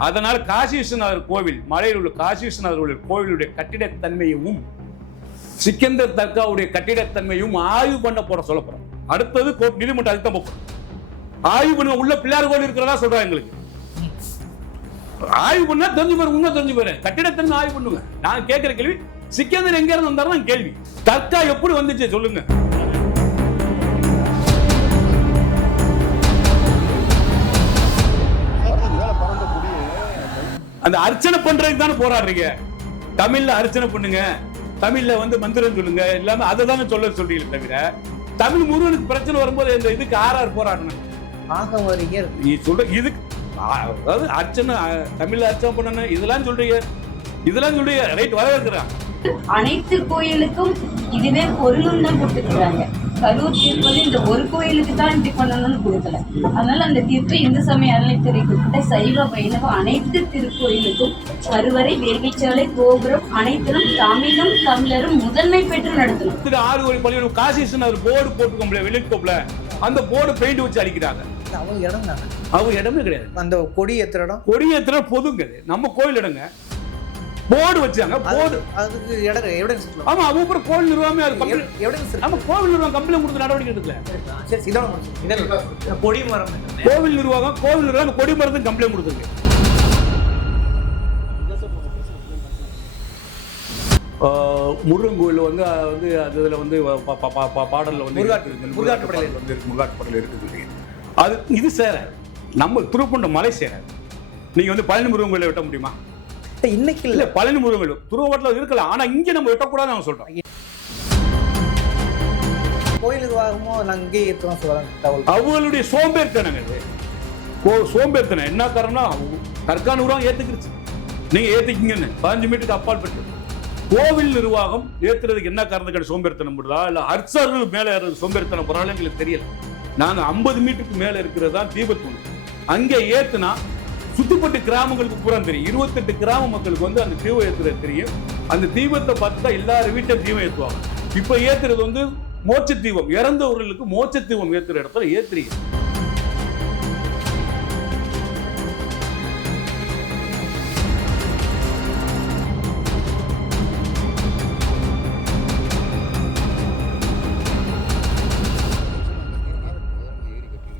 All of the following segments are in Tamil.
அதனால் காசி விஸ்வநாதர் கோவில் மலையில் உள்ள காசி விஸ்வநாதர் உள்ள கோவிலுடைய கட்டிடத்தன்மையும் சிக்கந்தர் தர்காவுடைய கட்டிடத்தன்மையும் ஆய்வு பண்ண போற சொல்ல போறோம். அடுத்தது கோ- நீதிமன்றம் அதுக்கு தான் போறோம் ஆய்வு பண்ண உள்ள பிள்ளையார் கோவில் இருக்கிறதா சொல்றாங்க எங்களுக்கு. ஆய்வு பண்ணா தெரிஞ்சு போற உண்மை தெரிஞ்சு போற கட்டிடத்தன்மை ஆய்வு பண்ணுங்க. நான் கேட்கிற கேள்வி சிக்கந்தர் எங்க இருந்து வந்தாரு கேள்வி. தர்கா எப்படி வந்துச்சு சொல்லுங்க. அந்த அர்ச்சனை பண்றதுக்கு தானே போராடுறீங்க? தமிழ்ல அர்ச்சனை பண்ணுங்க. தமிழ்ல வந்து மந்திரம் சொல்லுங்க. எல்லாமே அதை தானே சொல்ல சொல்றீங்க தவிர தமிழ் முருகனுக்கு பிரச்சனை வரும்போது இந்த இதுக்கு ஆர்ஆர் போராடணும்? ஆக வரீங்க நீ சொல்ற இதுக்கு அதாவது அர்ச்சனை தமிழ்ல அர்ச்சனை பண்ணணும் இதெல்லாம் சொல்றீங்க. இதெல்லாம் சொல்றீங்க ரைட் வரவேற்கிறான். அனைத்து கோயிலுக்கும் இதுவே பொருளும் தான் கொடுத்துருக்காங்க. கரூர் தீர்ப்பு வந்து இந்த ஒரு கோயிலுக்கு தான் இப்படி பண்ணணும்னு கொடுக்கல. அதனால அந்த தீர்ப்பு இந்து சமய அறநிலைத்துறை குறிப்பிட்ட சைவ வைணவ அனைத்து திருக்கோயிலுக்கும் கருவறை வேள்விச்சாலை கோபுரம் அனைத்திலும் தமிழும் தமிழரும் முதன்மை பெற்று நடத்தணும். திரு ஆறு கோடி பள்ளியோட காசி விஸ்வநாதர் போர்டு போட்டுக்கோம்ல வெளிக்கோப்புல அந்த போர்டு பெயிண்ட் வச்சு அடிக்கிறாங்க. அவங்க இடம் தானே அவங்க இடமே கிடையாது. அந்த கொடி எத்தனை இடம்? கொடியேற்ற பொதுங்க இது. நம்ம கோயில் இடங்க. போர்டு வச்சாங்க போர்டு. அதுக்கு இடம் எவிடன்ஸ் ஆமா அவங்க அப்புறம் கோவில் நிர்வாகமே அது எவிடன்ஸ் நம்ம கோவில் நிர்வாகம் கம்ப்ளைண்ட் கொடுத்து நடவடிக்கை எடுக்கல. சரி இதோட கொடி மரம்? கோவில் நிர்வாகம் கோவில் நிர்வாகம் கொடி மருந்து கம்ப்ளைண்ட் கொடுத்துருக்கு ஆஹ் முருகன் கோயில் வந்து வந்து அது இதுல வந்து பாடல்ல வந்து முருகாட்டு- இருக்குது. முருகாட்டு படையில வந்து இருக்கு, முருகாட்டு படையில இருக்குது அது இது சேர. நம்ம திருப்பண்ட மலை சேர. நீங்க வந்து பழனி முருகன் கோயிலை வெட்ட முடியுமா? இன்னைக்கு இல்ல. பழனி முருகன் கோயில் திருவட்டில் இருக்கலாம் ஆனா இங்க நம்ம வெட்டக்கூடாதுன்னு நாங்க சொல்றோம். கோயில் நிர்வாகமோ சொல்றாங்க. தகவல். அவங்களுடைய சோம்பேறித்தனங்க இது. கோ- சோம்பேறித்தனம். என்ன காரணம்னா தற்கான உருவம் ஏத்துக்கிருச்சு. நீங்க ஏத்துக்கிங்கன்னு. பதினஞ்சு மீட்டருக்கு அப்பால் பெற்று. கோவில் நிர்வாகம் ஏத்துறதுக்கு என்ன காரணத்துக்கு சோம்பேறித்தனம் போடுதா? இல்ல அர்ச்சர்கள் மேல சோம்பேறித்தனம் போறாலும் எங்களுக்கு தெரியல. நாங்க ஐம்பது மீட்டருக்கு மேல இருக்கிறது தான் தீபத்தூண் அங்க ஏத்துனா சுத்துப்பட்டு கிராமங்களுக்கு பூரா தெரியும். இருபத்தெட்டு கிராம மக்களுக்கு வந்து அந்த தீபம் ஏத்துறது தெரியும். அந்த தீபத்தை பார்த்து எல்லாரும் வீட்டில் தீபம் ஏத்துவாங்க. இப்ப ஏத்துறது வந்து மோட்ச தீபம் இறந்தவர்களுக்கு மோட்ச தீபம் ஏத்துற இடத்துல ஏத்துறீங்க.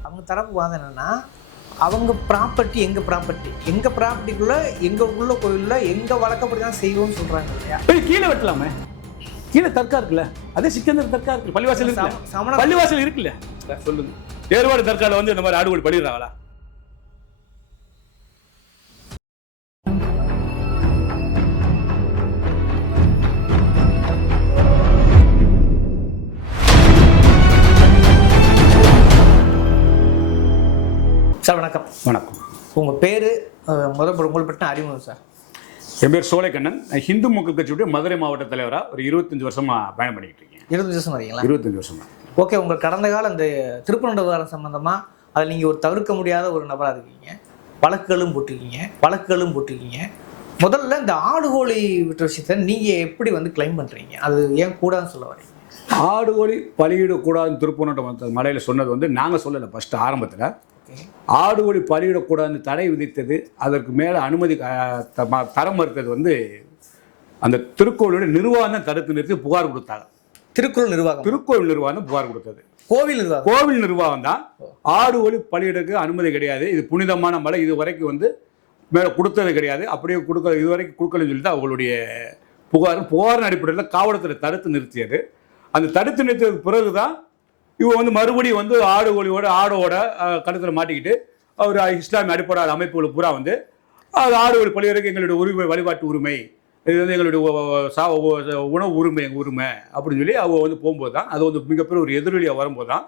அவங்க தரப்பு வாதம் என்னன்னா அவங்க ப்ராப்பர்ட்டி எங்க ப்ராப்பர்ட்டி எங்க ப்ராப்பர்ட்டிக்குள்ள எங்க உள்ள கோயில்ல எங்க வழக்கப்படி தான் செய்வோம்னு சொல்றாங்க இல்லையா? கீழே வெட்டலாமே. கீழே தர்கா இருக்குல்ல? அதே சிக்கந்தர் தர்கா இருக்கு. பள்ளிவாசல் சமண பள்ளிவாசல் இருக்குல்ல? சொல்லுங்க. ஏற்பாடு தர்கால வந்து இந்த மாதிரி ஆடுகோடி பண்ணிடுறாங்களா சார் வணக்கம். வணக்கம். உங்க பேரு அஹ், முத உங்களை பற்றின அறிமுகம் சார். என் பேர் சோலைக்கண்ணன். ஹிந்து மக்கள் கட்சியுடைய மதுரை மாவட்ட தலைவராக ஒரு இருபத்தஞ்சு வருஷமா பயணம் பண்ணிட்டு இருக்கேன். இருபது வருஷம் வரீங்களா இருபத்தஞ்சு வருஷமா. ஓகே உங்க கடந்த கால அந்த திருப்பணம் விவகாரம் சம்பந்தமா அதில் நீங்க ஒரு தவிர்க்க முடியாத ஒரு நபரா இருக்கீங்க. வழக்குகளும் போட்டிருக்கீங்க. வழக்குகளும் போட்டிருக்கீங்க. முதல்ல இந்த ஆடு கோழி விட்ட விஷயத்த நீங்க எப்படி வந்து கிளைம் பண்றீங்க? அது ஏன் கூடாதுன்னு சொல்ல வரீங்க? ஆடுகோழி பலியிடக்கூடாதுன்னு திருப்பூர் மலையில் சொன்னது வந்து நாங்கள் சொல்லலை. ஃபர்ஸ்ட் ஆரம்பத்தில் ஆடுகோழி பலியிடக்கூடாதுன்னு தடை விதித்தது அதற்கு மேலே அனுமதி தர மறுத்தது வந்து அந்த திருக்கோவிலுடைய நிர்வாகம் தடுத்து நிறுத்தி புகார் கொடுத்தாங்க. திருக்குறள் நிர்வாகம். திருக்கோவில் நிர்வாகம் புகார் கொடுத்தது. கோவில் நிர்வாகம். கோவில் நிர்வாகம் தான் ஆடு ஒளி பலியிடக்கு அனுமதி கிடையாது. இது புனிதமான மலை இது வரைக்கும் வந்து மேலே கொடுத்தது கிடையாது. அப்படியே கொடுக்க இது வரைக்கும் கொடுக்கலன்னு சொல்லிட்டு அவங்களுடைய புகார் புகாரின் அடிப்படையில் காவலத்துறை தடுத்து நிறுத்தியது. அந்த தடுத்து நிறுத்தியதுக்கு பிறகு தான் இவங்க வந்து மறுபடியும் வந்து ஆடு ஒளியோட ஆடோட கழுத்தில் மாட்டிக்கிட்டு அவர் இஸ்லாமிய அடிப்படை அமைப்புகள் பூரா வந்து அது ஆடு ஒளி பலியிடக்கு எங்களுடைய உரிமை வழிபாட்டு உரிமை. இது வந்து எங்களுடைய சா உணவு உரிமை எங்கள் உரிமை அப்படின்னு சொல்லி அவங்க வந்து போகும்போது தான் அது வந்து மிகப்பெரிய ஒரு எதிரொலியாக வரும்போது தான்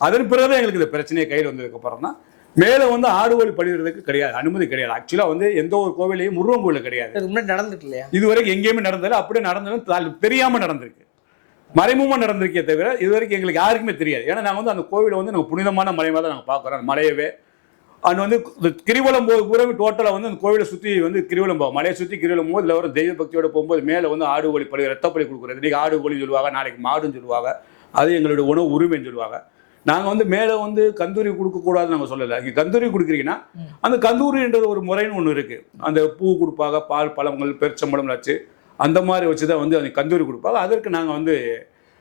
அதன் பிறகு எங்களுக்கு இந்த பிரச்சனையை கையில் வந்ததுக்கு அப்புறம் தான் மேலே வந்து ஆடு ஒளி பலியிடுறதுக்கு கிடையாது அனுமதி கிடையாது. ஆக்சுவலாக வந்து எந்த ஒரு கோவிலையும் முருகன் கோவில் கிடையாது. முன்னாடி நடந்துட்டு இல்லையா? இதுவரைக்கும் எங்கேயுமே நடந்ததில்ல. அப்படியே நடந்தாலும் தா- தெரியாம நடந்திருக்கு. மறைமுகமாக நடந்திருக்கே தவிர இதுவரைக்கும் எங்களுக்கு யாருக்குமே தெரியாது. ஏன்னா நாங்கள் வந்து அந்த கோவிலை வந்து நாங்கள் புனிதமான மலையாக தான் நாங்கள் பார்க்குறோம். அந்த மலையவே. அண்ட் வந்து கிரிவலம் போக பூரா டோட்டலாக வந்து அந்த கோவிலை சுற்றி வந்து கிரிவலம் போகும். மலையை சுற்றி கிரிவலம் போது இதில் வரும் தெய்வ பக்தியோட போகும்போது மேலே வந்து ஆடு கோழி பழி ரத்தப்பலி கொடுக்குறது. இன்றைக்கி ஆடு கோழின்னு சொல்லுவாங்க நாளைக்கு மாடுன்னு சொல்லுவாங்க. அது எங்களுடைய உணவு உரிமைன்னு சொல்லுவாங்க. நாங்கள் வந்து மேலே வந்து கந்தூரி கொடுக்கக்கூடாதுன்னு நாங்கள் சொல்லலை. இங்கே கந்தூரி கொடுக்குறீங்கன்னா. அந்த கந்தூரின்றது ஒரு முறைன்னு ஒன்று இருக்குது அந்த பூ கொடுப்பாங்க பால் பழங்கள் பெருச்சம்பளம் வச்சு அந்த மாதிரி வச்சு தான் வந்து அவங்க கந்தூரி கொடுப்பாங்க. அதற்கு நாங்கள் வந்து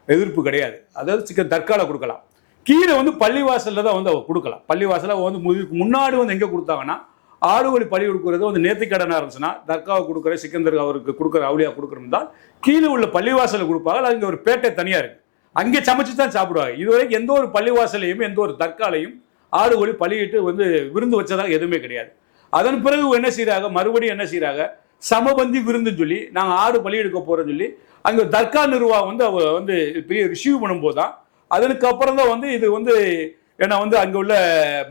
எதிர்ப்பு கிடையாது. அதாவது சிக்கன் தற்கால கொடுக்கலாம். கீழே வந்து பள்ளிவாசலில் தான் வந்து அவ கொடுக்கலாம். பள்ளிவாசலில் வந்து முன்னாடி வந்து எங்கே கொடுத்தாங்கன்னா ஆடுவழி பழி கொடுக்குறது வந்து நேர்த்திக்கடனாக இருந்துச்சுன்னா தர்காவை கொடுக்குற சிக்கந்தர் அவருக்கு கொடுக்குற அவுளியா கொடுக்குறோம் கீழே உள்ள பள்ளிவாசலில் கொடுப்பாங்க. அங்கே ஒரு பேட்டை தனியாக இருக்குது அங்கே சமைச்சு தான் சாப்பிடுவாங்க. இதுவரைக்கும் எந்த ஒரு பள்ளிவாசலையும் எந்த ஒரு தற்காலையும் ஆடு பழியிட்டு வந்து விருந்து வச்சதாக எதுவுமே கிடையாது. அதன் பிறகு என்ன செய்கிறாங்க மறுபடியும் என்ன செய்கிறாங்க சமபந்தி விருந்துன்னு சொல்லி நாங்கள் ஆடு பலி எடுக்க போகிறோம்னு சொல்லி அங்கே தர்கா நிர்வாகம் வந்து அவ வந்து பெரிய ரிசீவ் பண்ணும்போது தான் அதற்கு தான் வந்து இது வந்து ஏன்னா வந்து அங்கே உள்ள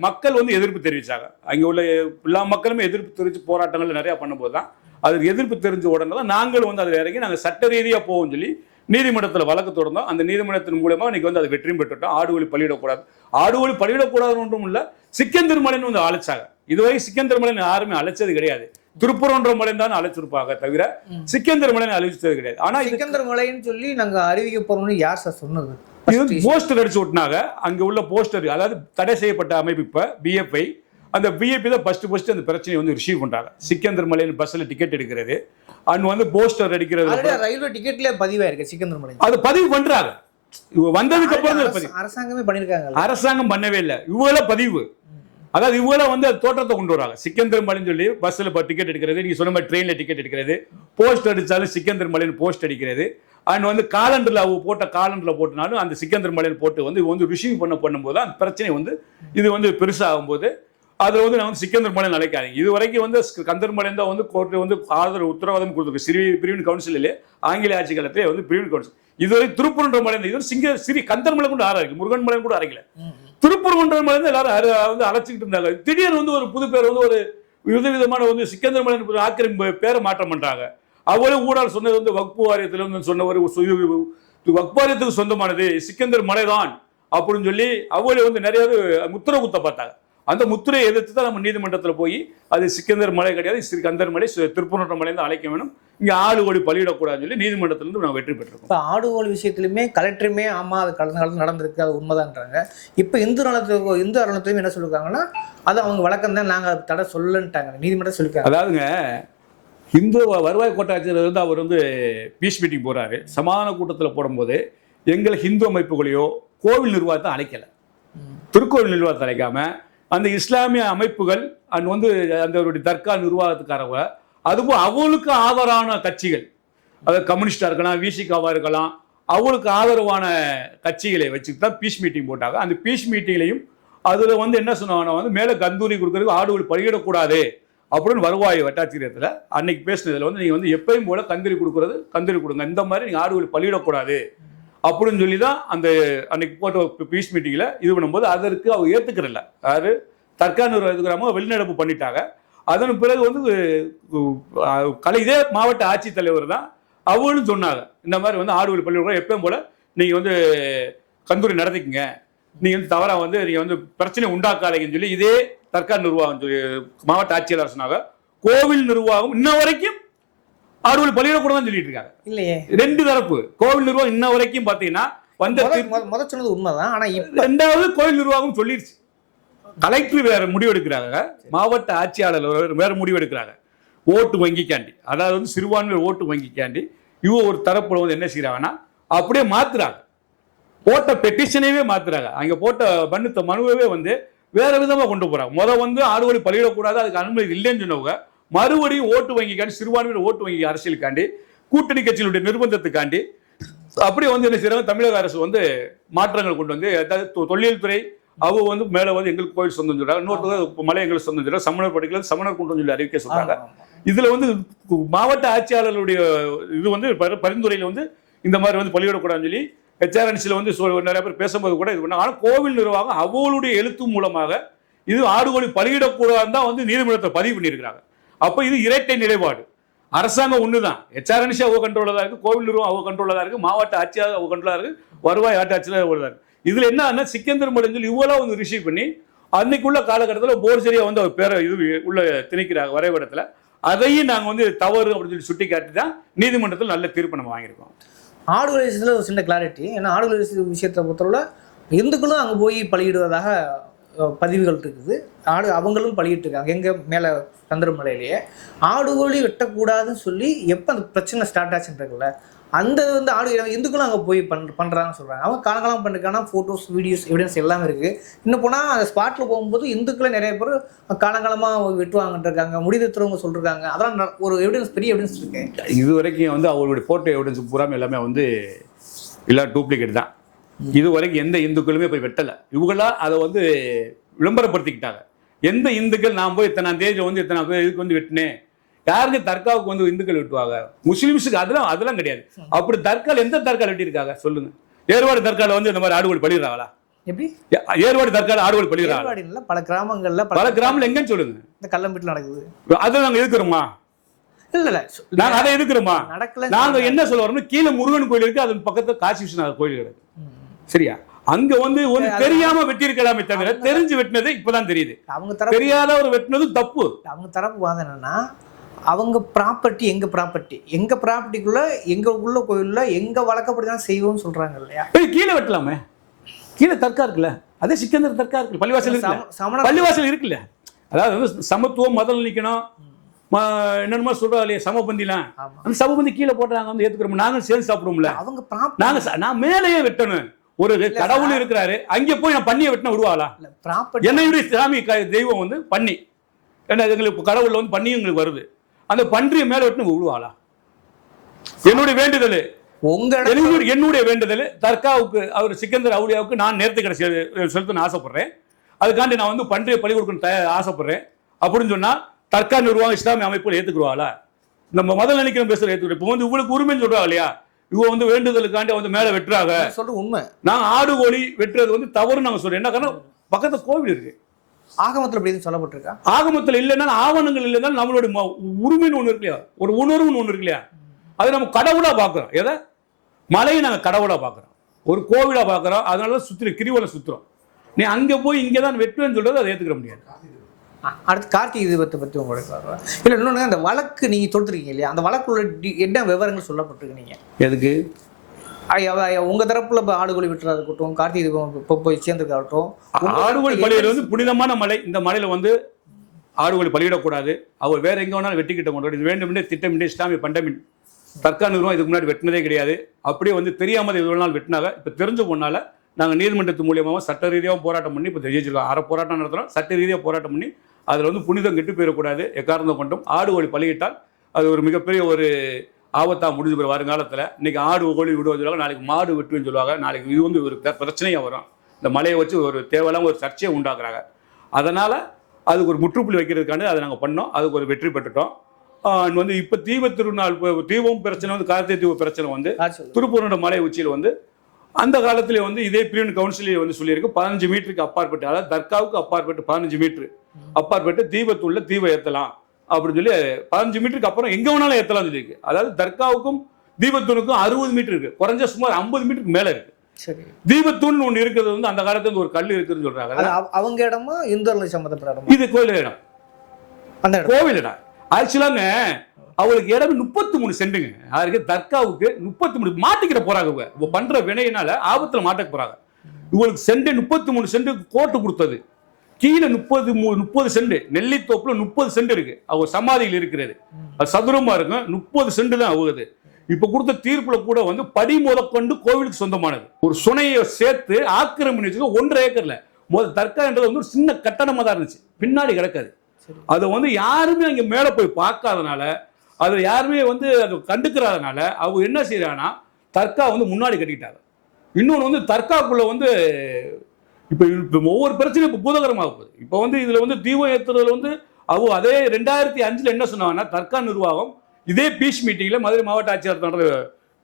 மக்கள் வந்து எதிர்ப்பு தெரிவிச்சாங்க. அங்கே உள்ள எல்லா மக்களுமே எதிர்ப்பு தெரிவித்து போராட்டங்கள் நிறையா பண்ணும்போது தான் அதுக்கு எதிர்ப்பு தெரிஞ்ச உடனே தான் நாங்களும் வந்து அதில் இறங்கி நாங்கள் சட்ட ரீதியாக போவோம் சொல்லி நீதிமன்றத்தில் வழக்கு தொடர்ந்தோம் அந்த நீதிமன்றத்தின் மூலமாக இன்றைக்கி வந்து அது வெற்றியும் பெற்றுட்டோம். ஆடுகோழி பலியிடக்கூடாது. ஆடுகோழி பலியிடக்கூடாது ஒன்றும் இல்லை சிக்கன் திருமலைன்னு வந்து அழைச்சாங்க. இதுவரை சிக்கன் திருமலை யாருமே அழைச்சது கிடையாது. திருப்புறன்ற மலை தான் அழைச்சிருப்பாங்க தவிர ம். சிக்கன் திருமலை அழைச்சது கிடையாது. ஆனா சிக்கந்தர் மலைன்னு சொல்லி நாங்க அறிவிக்க போறோம்னு யார் சார் சொன்னது? இது. போஸ்டர் அடிச்சு விட்டுனாங்க. அங்க உள்ள போஸ்டர் அதாவது தடை செய்யப்பட்ட அமைப்பு இப்ப பிஎஃப்ஐ அந்த பிஎப்பி தான் ஃபர்ஸ்ட் ஃபர்ஸ்ட் அந்த பிரச்சனையை வந்து ரிசீவ் பண்றாங்க. சிக்கந்தர் மலையில் பஸ்ல டிக்கெட் எடுக்கிறது அண்ட் வந்து போஸ்டர் அடிக்கிறது. ரயில்வே டிக்கெட்ல பதிவாயிருக்கு சிக்கந்தர் மலை அது பதிவு பண்றாங்க. இவங்க வந்ததுக்கு அப்புறம் அரசாங்கமே பண்ணிருக்காங்க. அரசாங்கம் பண்ணவே இல்லை. இவங்கள பதிவு. அதாவது இவங்களாம் வந்து அது தோற்றத்தை கொண்டு வராங்க. சிக்கந்தர் மலைன்னு சொல்லி பஸ்ஸில் இப்போ டிக்கெட் எடுக்கிறது. நீங்க சொன்ன மாதிரி ட்ரெயினில் டிக்கெட் எடுக்கிறது. போஸ்ட் அடிச்சாலும் சிக்கந்தர் மலைன்னு போஸ்ட் அடிக்கிறது. அண்ட் வந்து காலண்டரில் அவங்க போட்ட காலண்டரில் போட்டனாலும் அந்த சிக்கந்தர் மலையில் போட்டு வந்து இவங்க வந்து ரிசீவ் பண்ண பண்ணும்போது அந்த பிரச்சனை வந்து இது வந்து பெருசாகும்போது அதில் வந்து நான் வந்து சிக்கந்தர் மலை நினைக்காதீங்க இது வரைக்கும் வந்து கந்தர் மலை தான் வந்து கோர்ட்டு வந்து ஆதரவு உத்தரவாதம் கொடுத்துருக்கு. சிறி பிரிவின் கவுன்சிலே ஆங்கில ஆட்சி காலத்திலே வந்து பிரிவின் கவுன்சில் இதுவரை திருப்பூர்ன்ற மலை இது சிங்க சிறி கந்தர் மலை கூட ஆராய்க்கு முருகன் மலை கூட அரைக்கல திருப்பூர்மன்றம் வந்து எல்லாரும் வந்து அழைச்சிக்கிட்டு இருந்தாங்க. திடீர்னு வந்து ஒரு புது பேர் வந்து ஒரு விதவிதமான வந்து சிக்கந்தர் மலை ஆக்கிரமிப்பு பேரை மாற்றம் பண்ணுறாங்க அவளே ஊடால் சொன்னது வந்து வக்பு வாரியத்தில் வந்து சொன்ன ஒரு வக்பாரியத்துக்கு வக்பு வாரியத்துக்கு சொந்தமானது சிக்கந்தர் மலைதான் அப்படின்னு சொல்லி அவளே வந்து நிறைய முத்திர குத்த பார்த்தாங்க. அந்த முத்திரையை எதிர்த்து தான் நம்ம நீதிமன்றத்தில் போய் அது சிக்கந்தர் மலை கிடையாது ஸ்ரீ கந்தர் மலை திருப்பூர்ன்ற மலை தான் அழைக்க வேணும். இங்க ஆளு ஓடி பலியிடக்கூடாதுன்னு சொல்லி நீதிமன்றத்திலிருந்து நாங்கள் வெற்றி பெற்றிருக்கோம். இப்போ ஆடுகோல் விஷயத்துலையுமே கலெக்டருமே ஆமா அது கடந்த காலத்தில் நடந்திருக்கு அது உண்மைதான்றாங்க. இப்போ இந்து நலத்துக்கு இந்து அறநிலையத்துலையும் என்ன சொல்லிருக்காங்கன்னா அது அவங்க வழக்கம் தான் நாங்கள் தடை சொல்லன்ட்டாங்க. நீதிமன்றம் சொல்லிருக்காங்க. அதாவதுங்க இந்து வருவாய் கோட்டாட்சியர் வந்து அவர் வந்து பீஸ் மீட்டிங் போறாரு. சமாதான கூட்டத்தில் போடும்போது எங்களை ஹிந்து அமைப்புகளையோ கோவில் நிர்வாகத்தை அழைக்கல. திருக்கோவில் நிர்வாகத்தை அழைக்காம அந்த இஸ்லாமிய அமைப்புகள் அண்ட் வந்து அந்த அவருடைய தர்கா நிர்வாகத்துக்காரவங்க அதுவும் அவங்களுக்கு ஆதரவான கட்சிகள் அதாவது கம்யூனிஸ்டாக இருக்கலாம் விசிகாவாக இருக்கலாம் அவங்களுக்கு ஆதரவான கட்சிகளை வச்சுட்டு தான் பீஸ் மீட்டிங் போட்டாங்க. அந்த பீஸ் மீட்டிங்லையும் அதில் வந்து என்ன சொன்னாங்கன்னா வந்து மேலே கந்தூரி கொடுக்கறதுக்கு ஆடுகள் பலியிடக்கூடாது அப்படின்னு வருவாய் வட்டாட்சியத்தில் அன்னைக்கு பேசினதில் வந்து நீங்கள் வந்து எப்பயும் போல கந்தூரி கொடுக்கறது கந்தூரி கொடுங்க. இந்த மாதிரி நீங்கள் ஆடுகள் பலியிடக்கூடாது. அப்படின்னு சொல்லி தான் அந்த அன்னைக்கு போட்ட பீஸ் மீட்டிங்கில் இது பண்ணும்போது அதற்கு அவங்க ஏற்றுக்கிறல அதாவது தற்கானூர் எதுக்குறாமோ வெளிநடப்பு பண்ணிட்டாங்க. அதன் பிறகு வந்து கலை இதே மாவட்ட ஆட்சித்தலைவர் தான் அவங்களும் சொன்னாங்க. இந்த மாதிரி வந்து ஆடுகள் பள்ளிக்கூடம் எப்பயும் போல் நீங்கள் வந்து கந்தூரி நடத்திக்கங்க. நீங்கள் வந்து தவறாக வந்து நீங்கள் வந்து பிரச்சனை உண்டாக்காதீங்கன்னு சொல்லி இதே தற்கால் நிர்வாகம் சொல்லி மாவட்ட ஆட்சியாளர் சொன்னாங்க. கோவில் நிர்வாகம் இன்ன வரைக்கும் ஆடுகள் பள்ளிக்கூடம் சொல்லிட்டு இருக்காங்க இல்லையே. ரெண்டு தரப்பு. கோவில் நிர்வாகம் இன்ன வரைக்கும் பாத்தீங்கன்னா வந்த முத சொன்னது உண்மைதான். ஆனா இப்ப ரெண்டாவது கோவில் நிர்வாகம் சொல்லிருச்சு. கலெக்டர் வேற முடிவெடுக்கிறாங்க. மாவட்ட ஆட்சியாளர் வேற- வேற முடிவெடுக்கிறாங்க. ஓட்டு வங்கிக்காண்டி. அதாவது வந்து சிறுபான்மை ஓட்டு வங்கிக்காண்டி இவ ஒரு தரப்புல வந்து என்ன செய்யறாங்கன்னா அப்படியே மாத்துறாங்க. போட்ட பெட்டிஷனையே மாத்துறாங்க. அங்க போட்ட மனுத்த மனுவே வந்து வேற விதமா கொண்டு போறாங்க. முத வந்து ஆறுவழி பலியிடக்கூடாது அதுக்கு அனுமதி இல்லைன்னு சொன்னவங்க மறுபடியும் ஓட்டு வங்கிக்காண்டி சிறுபான்மையினர் ஓட்டு வங்கி அரசியலுக்காண்டி கூட்டணி கட்சிகளுடைய நிர்பந்தத்துக்காண்டி அப்படியே வந்து என்ன செய்யறாங்க தமிழக அரசு வந்து மாற்றங்கள் கொண்டு வந்து அதாவது தொ- தொல்லியல் துறை அவங்க வந்து மேல வந்து எங்களுக்கு கோயில் சொந்தம் சொல்றாங்க இன்னொருத்தர் மலை எங்களுக்கு சொந்தம் சொல்றாங்க சமணர் படிக்கல சமணர் கொண்டு சொல்லி அறிவிக்க சொல்றாங்க. இதுல வந்து மாவட்ட ஆட்சியாளர்களுடைய இது வந்து பரி- பரிந்துரையில வந்து இந்த மாதிரி வந்து பலியிடக்கூடாதுன்னு சொல்லி ஹெச்ஆர்என்சியில் வந்து நிறைய பேர் பேசும்போது கூட இது பண்ணாங்க. ஆனால் கோவில் நிர்வாகம் அவங்களுடைய எழுத்து மூலமாக இது ஆடுகோழி பலியிடக்கூடாதுன்னு தான் வந்து நீதிமன்றத்தை பதிவு பண்ணியிருக்கிறாங்க. அப்போ இது இரட்டை நிலைப்பாடு. அரசாங்கம் ஒன்று தான் ஹெச்ஆர்என்சி அவங்க கண்ட்ரோலில் தான் இருக்கு கோவில் நிறுவனம் அவங்க கண்ட்ரோலில் தான் மாவட்ட ஆட்சியாக அவங்க கண்ட்ரோலாக இருக்குது வருவாய் ஆட்டாட்சியில் அவங்க தான் இருக்கு. இதுல என்ன சிக்கந்தர் மடங்கள் சொல்லி இவ்வளோ வந்து ரிசீவ் பண்ணி அன்னைக்குள்ள காலகட்டத்தில் போர்சரியா வந்து அவர் பேரை இது உள்ள திணிக்கிறாங்க வரைபடத்தில். அதையும் நாங்கள் வந்து தவறு அப்படின்னு சொல்லி சுட்டி காட்டி தான் நீதிமன்றத்தில் நல்ல தீர்ப்பு நம்ம வாங்கியிருக்கோம். ஆடுகள் விஷயத்தில் ஒரு சின்ன கிளாரிட்டி ஏன்னா ஆடுகள் விஷயத்தை பொறுத்தவரை இந்துக்களும் அங்கே போய் பலியிடுவதாக பதிவுகள் இருக்குது. ஆடு அவங்களும் பழியிட்டுருக்காங்க இருக்காங்க மேலே சந்திரமலையிலேயே. ஆடுகோழி வெட்டக்கூடாதுன்னு சொல்லி எப்போ அந்த பிரச்சனை ஸ்டார்ட் ஆச்சுன்றதுல அந்த வந்து ஆடு இந்துக்களும் அங்கே போய் பண் பண்ணுறாங்கன்னு சொல்கிறாங்க அவங்க காலங்காலம் பண்ணிருக்கானா ஃபோட்டோஸ் வீடியோஸ் எவிடன்ஸ் எல்லாமே இருக்குது இன்னும் போனால் அந்த ஸ்பாட்டில் போகும்போது இந்துக்களை நிறைய பேர் காலங்காலமாக வெட்டுவாங்கன்றிருக்காங்க முடிதத்துறவங்க சொல்லிருக்காங்க. அதெல்லாம் ஒரு எவிடன்ஸ் பெரிய எவிடன்ஸ் இருக்குது இது வரைக்கும் வந்து அவங்களுடைய ஃபோட்டோ எவிடன்ஸ் பூரா எல்லாமே வந்து எல்லாம் டூப்ளிகேட் தான். இது வரைக்கும் எந்த இந்துக்களுமே போய் வெட்டலை. இவங்களா அதை வந்து விளம்பரப்படுத்திக்கிட்டாங்க. எந்த இந்துக்கள் நான் போய் இத்தனை தேதி வந்து இத்தனை பேர் இதுக்கு வந்து வெட்டினேன். யாருக்கு தர்காவுக்கு வந்து இந்துக்கள் வெட்டுவாங்க? முஸ்லிம்ஸுக்கு அதெல்லாம் அதெல்லாம் கிடையாது. அப்படி தர்கால் எந்த தர்கால் வெட்டியிருக்காங்க? சொல்லுங்க. ஏர்வாடு தர்கால வந்து இந்த மாதிரி ஆடுகோல் பழிடுறாங்களா எப்படி? ஏர்வாடு தர்கால ஆடுகோல் பழிடுறாங்களா ஏற்பாடுல பல கிராமங்கள்ல பல கிராமங்கள் எங்கன்னு சொல்லுங்க. இந்த கள்ளம்பீட்டில் நடக்குது. அதை நாங்க எதுக்குறோமா இல்ல இல்ல. நாங்க அதை எதுக்குறோமா நடக்கல நாங்க என்ன சொல்ல வரோம்னா கீழே முருகன் கோயில் இருக்கு அது பக்கத்துல காசி விஸ்வநாதர் கோயில் இருக்கு சரியா? அங்க வந்து அது- தெரியாம வெட்டி இருக்கலாமே தவிர தெரிஞ்சு வெட்டினது இப்பதான் தெரியுது. அவங்க தரப்பு தெரியாத ஒரு வெட்டினதும் தப்பு. அவங்க தரப்பு வாதம் என்னன்னா அவங்க ப்ராப்பர்ட்டி எங்க ப்ராப்பர்ட்டி எங்க ப்ராப்பர்ட்டிக்குள்ள எங்க உள்ள கோயில்ல எங்க வழக்கப்படி தான் செய்வோம்னு சொல்றாங்க இல்லையா? கீழே வெட்டலாமே. கீழே தர்கா இருக்குல்ல? அதே சிக்கந்தர் தர்கா இருக்கு பள்ளிவாசல் இருக்குல்ல? பள்ளிவாசல் இருக்குல்ல? அதாவது வந்து சமத்துவம் முதல்ல நிக்கணும். ம- என்னென்னமோ சொல்றா இல்லையா? சமபந்திலாம். அந்த சமபந்தி கீழே போட்டாங்க வந்து ஏத்துக்கிறோம். நாங்களும் சேர்ந்து சாப்பிடுவோம்ல. அவங்க நாங்க நான் மேலேயே வெட்டணும். ஒரு கடவுள். இருக்கிறாரு அங்கே போய் நான் பண்ணியை வெட்டின விடுவாளா? என்னையுடைய சாமி தெய்வம் வந்து பன்னி ஏன்னா எங்களுக்கு கடவுள்ல வந்து பன்னி எங்களுக்கு வருது. அந்த பன்றியை மேல விட்டு விடுவாளா? என்னுடைய வேண்டுதல். உங்க இடத்துல என்னுடைய வேண்டுதல். தர்காவுக்கு அவர் சிக்கந்தர் அவுலியாவுக்கு நான் நேர்த்து கடை செலுத்தணும்னு ஆசைப்படுறேன். அதுக்காண்டி நான் வந்து பன்றியை பழி கொடுக்கணும் தய- ஆசைப்படுறேன். அப்படின்னு சொன்னா தர்கா நிர்வாகம் இஸ்லாமிய அமைப்புகள் ஏத்துக்குருவாளா நம்ம மதம் நினைக்கிற பேசுற ஏத்துக்கிறோம் இப்போ வந்து இவங்களுக்கு உரிமைன்னு சொல்றா இல்லையா? இவங்க வந்து வேண்டுதலுக்காண்டி வந்து மேல வெட்டுறாங்க. சொல்றது உண்மை. நாங்க ஆடு கோழி வெட்டுறது வந்து தவறுன்னு நாங்க சொல்றோம். என்ன காரணம்? பக்கத்துல கோவில் இருக்கு. ஆகமத்துல அப்படி சொல்லப்பட்டிருக்கா? ஆகமத்தில் இல்லைன்னா ஆவணங்கள் இல்லைன்னா நம்மளுடைய ம- உரிமைன்னு ஒண்ணு இருக்கு இல்லையா ஒரு உணர்வுன்னு ஒண்ணு இருக்கு இல்லையா அதை நம்ம கடவுளா பார்க்கிறோம் எதை? மலையை நாங்க கடவுளா பார்க்கிறோம் ஒரு கோவிலா பார்க்கிறோம் அதனால தான் சுத்துறோம் கிரிவலம் சுத்துறோம். நீ அங்க போய் இங்கே தான் வெட்டுவேன்னு சொல்றது அதை ஏத்துக்கிற முடியாது. அடுத்து கார்த்திகை தீபத்தை பத்தி உங்களுக்கு பார்க்கலாம். இல்ல இன்னொன்னு அந்த வழக்கு நீங்க தொடுத்துருக்கீங்க இல்லையா? அந்த வழக்குள்ள என்ன விவரங்கள் சொல்லப்பட்டிருக்கு நீங்க? எதுக்கு? ஐயா, ஐயா, உங்க தரப்புல இப்போ ஆடுகோழி விட்டுறதா இருக்கட்டும் கார்த்திகை தீபம் இப்போ போய் சேர்ந்துருக்காகட்டும் ஆடுகோழி பலியிட வந்து புனிதமான மலை. இந்த மலையில வந்து ஆடுகோழி பலியிடக்கூடாது. அவர் வேற எங்க வேணாலும் வெட்டிக்கிட்ட கொண்டு இது வேண்டுமென்றே திட்டமிட்டு இஸ்லாமிய பண்டமின் தற்கா நிறுவனம் இதுக்கு முன்னாடி வெட்டினதே கிடையாது. அப்படியே வந்து தெரியாமல் இவ்வளவு நாள் வெட்டினாங்க. இப்போ தெரிஞ்ச பொண்ணால நாங்கள் நீதிமன்றத்து மூலியமாக சட்ட ரீதியாகவும் போராட்டம் பண்ணி இப்போ ஜெயிச்சிருக்கோம். அரை போராட்டம் நடத்துகிறோம் சட்ட ரீதியாக போராட்டம் பண்ணி அதில் வந்து புனிதம் கெட்டு போயிடக்கூடாது. எக்காரணம் கொண்டும் ஆடுகோழி பலியிட்டால் அது ஒரு மிகப்பெரிய ஒரு ஆபத்தாக முடிஞ்சு போய் வருங்காலத்தில். இன்னைக்கு ஆடு கோழி விடுவது சொல்லுவாங்க நாளைக்கு மாடு வெட்டுவேன்னு சொல்லுவாங்க. நாளைக்கு இது வந்து ஒரு பிர- பிரச்சனையா வரும். இந்த மலையை வச்சு ஒரு தேவையில்லாம ஒரு சர்ச்சையை உண்டாக்குறாங்க. அதனால் அதுக்கு ஒரு முற்றுப்புள்ளி வைக்கிறதுக்காண்டி அதை நாங்கள் பண்ணோம். அதுக்கு ஒரு வெற்றி பெற்றுட்டோம். வந்து இப்போ தீப திருநாள் தீபம் பிரச்சனை வந்து கார்த்திகை தீப பிரச்சனை வந்து. திருப்பூரோட மலை உச்சியில் வந்து அந்த காலத்திலே வந்து இதே பிரிவின் கவுன்சிலே வந்து சொல்லியிருக்கு. பதினஞ்சு மீட்டருக்கு அப்பாற்பட்டு அதாவது தர்காவுக்கு அப்பாற்பட்டு பதினஞ்சு மீட்டர். அப்பாற்பட்டு தீபத்துள்ள தீபம் ஏற்றலாம் அப்படின்னு சொல்லி பதினஞ்சு மீட்டருக்கு அப்புறம் எங்க வேணாலும் ஏற்றலாம் சொல்லியிருக்கு. அதாவது தர்காவுக்கும் தீபத்தூனுக்கும் அறுபது மீட்டர் இருக்கு. குறைஞ்ச சுமார் ஐம்பது மீட்டருக்கு மேல இருக்கு. தீபத்தூண் ஒன்று இருக்கிறது வந்து அந்த காலத்துல ஒரு கல் இருக்குன்னு சொல்றாங்க அவங்க இடமா இந்துக்களுக்கு சம்மந்தப்பட்ட இடமா? இது கோயில் இடம். அந்த இடம். கோவில் இடம். ஆக்சுவலாங்க அவளுக்கு இடம் முப்பத்தி மூணு சென்ட்டுங்க யாருக்கு தர்காவுக்கு முப்பத்தி மூணு மாட்டிக்கிற போறாங்க இவங்க. இவங்க பண்ற வினையினால ஆபத்துல மாட்ட போறாங்க. இவங்களுக்கு சென்ட் முப்பத்தி மூணு சென்ட் கோட்டு கொடுத்தது. கீழே முப்பது மூ- முப்பது சென்ட் நெல்லித்தோப்புல முப்பது சென்ட் இருக்கு. அவங்க சமாதியில் இருக்கிறது. அது சதுரமா இருக்கும். முப்பது சென்ட் தான் ஆகுது. இப்ப கொடுத்த தீர்ப்புல கூட வந்து படி கொண்டு கோவிலுக்கு சொந்தமானது. ஒரு சுனையை சேர்த்து ஆக்கிரமிச்சு ஒன்றரை ஏக்கர்ல. முதல் தர்கான்றது வந்து ஒரு சின்ன கட்டணமா தான் இருந்துச்சு. பின்னாடி கிடக்காது. அதை வந்து யாருமே அங்க மேலே போய் பார்க்காதனால அதை யாருமே வந்து அதை கண்டுக்கிறாதனால அவங்க என்ன செய்கிறாங்கன்னா தர்கா வந்து முன்னாடி கட்டிக்கிட்டாங்க. இன்னொன்று வந்து தர்காக்குள்ளே வந்து இப்போ இப்போ ஒவ்வொரு பிரச்சனையும் இப்போ பூதகரமாக போகுது. இப்போ வந்து இதில் வந்து தீபம் ஏற்றுறதுல வந்து அவங்க அதே ரெண்டாயிரத்தி அஞ்சில் என்ன சொன்னாங்கன்னா தர்கா நிர்வாகம் இதே பீஸ் மீட்டிங்கில் மதுரை மாவட்ட ஆட்சியர் நடந்த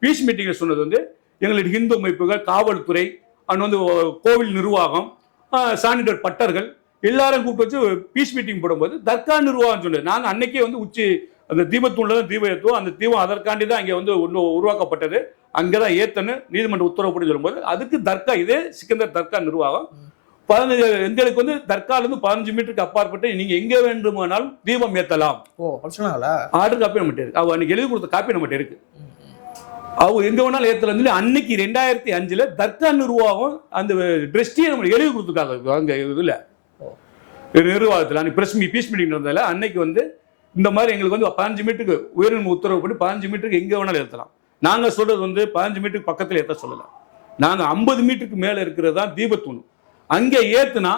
பீஸ் மீட்டிங்கில் சொன்னது வந்து எங்களுடைய ஹிந்து அமைப்புகள் காவல்துறை அண்ட் வந்து கோவில் நிர்வாகம் சானிடர் பட்டர்கள் எல்லாரும் கூப்பிட்டு வச்சு பீஸ் மீட்டிங் போடும்போது தர்கா நிர்வாகம் சொன்னது நாங்கள் அன்னைக்கே வந்து உச்சி அந்த தீபத்தூண்ல தான் தீபம் ஏற்றுவோம் அந்த தீபம் அதற்காண்டி தான் இங்கே வந்து ஒன்று உருவாக்கப்பட்டது. அங்கே தான் ஏத்தன்னு நீதிமன்ற உத்தரவுப்படி சொல்லும்போது அதுக்கு தர்கா இதே சிக்கந்தர் தர்கா நிர்வாகம். பதினஞ்சு எங்களுக்கு வந்து தர்கால இருந்து பதினஞ்சு மீட்டருக்கு அப்பாற்பட்டு நீங்க எங்க வேண்டுமானாலும் தீபம் ஏத்தலாம். ஓ ஆர்டர் காப்பி நம்மகிட்ட இருக்கு. அவங்க அன்னைக்கு எழுதி கொடுத்த காப்பி நம்மகிட்ட இருக்கு. அவங்க எங்க வேணாலும் ஏத்தலாம் சொல்லி அன்னைக்கு ரெண்டாயிரத்தி அஞ்சுல தர்கா நிர்வாகம் அந்த ட்ரெஸ்டியை நம்ம எழுதி கொடுத்துருக்காங்க. அங்க இதுல. நிர்வாகத்தில் அன்னைக்கு பிரஸ் மீ பீஸ் மீட்டிங் நடந்ததில் அன்னைக்கு வந்து இந்த மாதிரி எங்களுக்கு வந்து பதினஞ்சு மீட்டருக்கு உயர்நிலை உத்தரவு படி பதினஞ்சு மீட்டருக்கு எங்கே வேணாலும் ஏற்றலாம் நாங்கள் சொல்கிறது வந்து பதினஞ்சு மீட்டருக்கு பக்கத்தில் ஏற்ற சொல்லலை. நாங்கள் ஐம்பது மீட்டருக்கு மேலே இருக்கிறது தான் தீபத்தூண். அங்கே ஏற்றுனா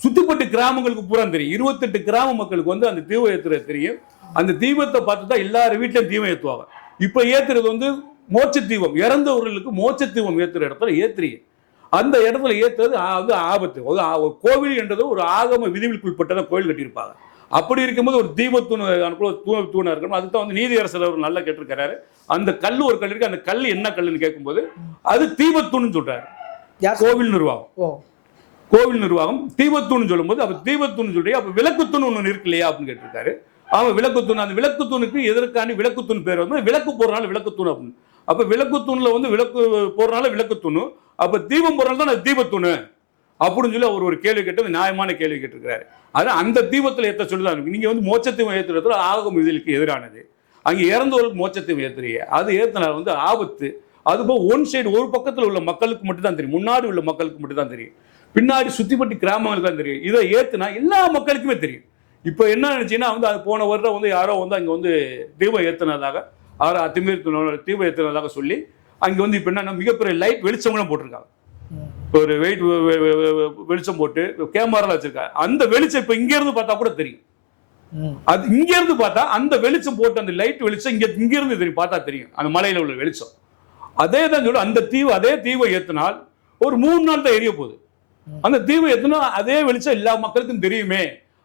சுத்திப்பட்டு கிராமங்களுக்கு பூரா தெரியும். இருபத்தெட்டு கிராம மக்களுக்கு வந்து அந்த தீபம் ஏற்றுறது தெரியும். அந்த தீபத்தை பார்த்து தான் எல்லார் வீட்லையும் தீபம் ஏற்றுவாங்க இப்போ ஏற்றுறது வந்து மோட்ச தீபம். இறந்தவர்களுக்கு மோட்ச தீபம் ஏற்றுற இடத்துல ஏற்றுறீங்க அந்த இடத்துல ஏற்றுறது ஆ- வந்து ஆபத்து. ஒரு கோவில் என்றது ஒரு ஆகம விதிவிற்குட்பட்டதான் கோவில் கட்டியிருப்பாங்க. அப்படி இருக்கும்போது ஒரு தீபத்தூண் அனுப்புல தூண தூணா இருக்கணும். அதுக்கு தான் வந்து நீதியரசர் அவர் நல்லா கேட்டிருக்காரு அந்த கல் ஒரு கல் இருக்கு. அந்த கல் என்ன கல்லுன்னு கேட்கும்போது அது தீபத்தூண்னு சொல்றாரு. கோவில் நிர்வாகம். கோவில் நிர்வாகம் தீபத்தூண் சொல்லும்போது அப்ப தீபத்தூண் சொல்றீங்க. அப்ப விளக்குத்தூண் ஒண்ணு இருக்கு இல்லையா அப்படின்னு கேட்டிருக்காரு. அவன் விளக்குத்தூண். அந்த விளக்குத்தூணுக்கு எதற்காண்டி விளக்குத்தூண் பேர் வந்து விளக்கு போடுறனால விளக்குத்தூண் அப்படின்னு. அப்போ விளக்கு தூணில் வந்து விளக்கு போடுறனால விளக்குத்தூணு அப்போ தீபம் போடுறனால தான் அது தீபத்தூண். அப்படின்னு சொல்லி அவர் ஒரு கேள்வி கேட்டு நியாயமான கேள்வி கேட்டிருக்கிறாரு. அதனால் அந்த தீபத்தில் ஏற்ற சொல்லி தான் வந்து மோட்சத்தீபம் ஏற்றுறதுல ஆகும் விதிலுக்கு எதிரானது. அங்கே இறந்தவர்களுக்கு மோட்சத்தீபம் ஏற்றுறீங்க அது ஏற்றினால் வந்து ஆபத்து. அதுபோல் ஒன் சைடு ஒரு பக்கத்தில் உள்ள மக்களுக்கு மட்டும் தான் தெரியும். முன்னாடி உள்ள மக்களுக்கு மட்டும் தான் தெரியும். பின்னாடி சுற்றிப்பட்டி கிராமங்களுக்கு தான் தெரியும். இதை ஏற்றுனா எல்லா மக்களுக்குமே தெரியும். இப்போ என்ன நினச்சின்னா வந்து அது போன வருடம் வந்து யாரோ வந்து அங்கே வந்து தீபம் ஏற்றுனதாக யாரோ அத்துமீறி தீபம் ஏத்துனதாக சொல்லி அங்கே வந்து இப்போ என்ன மிகப்பெரிய லைட் வெளிச்சம்லாம் போட்டிருக்காங்க. ம். ஒரு வெயிட் வெளிச்சம் போட்டு கேமரால வச்சிருக்காங்க. அந்த வெளிச்சம் இப்போ இங்க இருந்து பார்த்தா கூட தெரியும். அது இங்க இருந்து பார்த்தா அந்த வெளிச்சம் போட்டு அந்த லைட் வெளிச்சம் இங்க இங்க இருந்து தெரியும் பார்த்தா தெரியும். அந்த மலையில உள்ள வெளிச்சம். அதே தான் சொல்லு அந்த தீவு அதே தீவை ஏத்தினால் ஒரு மூணு நாள் தான் எரிய போகுது. அந்த தீவை ஏத்தினா அதே வெளிச்சம் எல்லா மக்களுக்கும் தெரியுமே.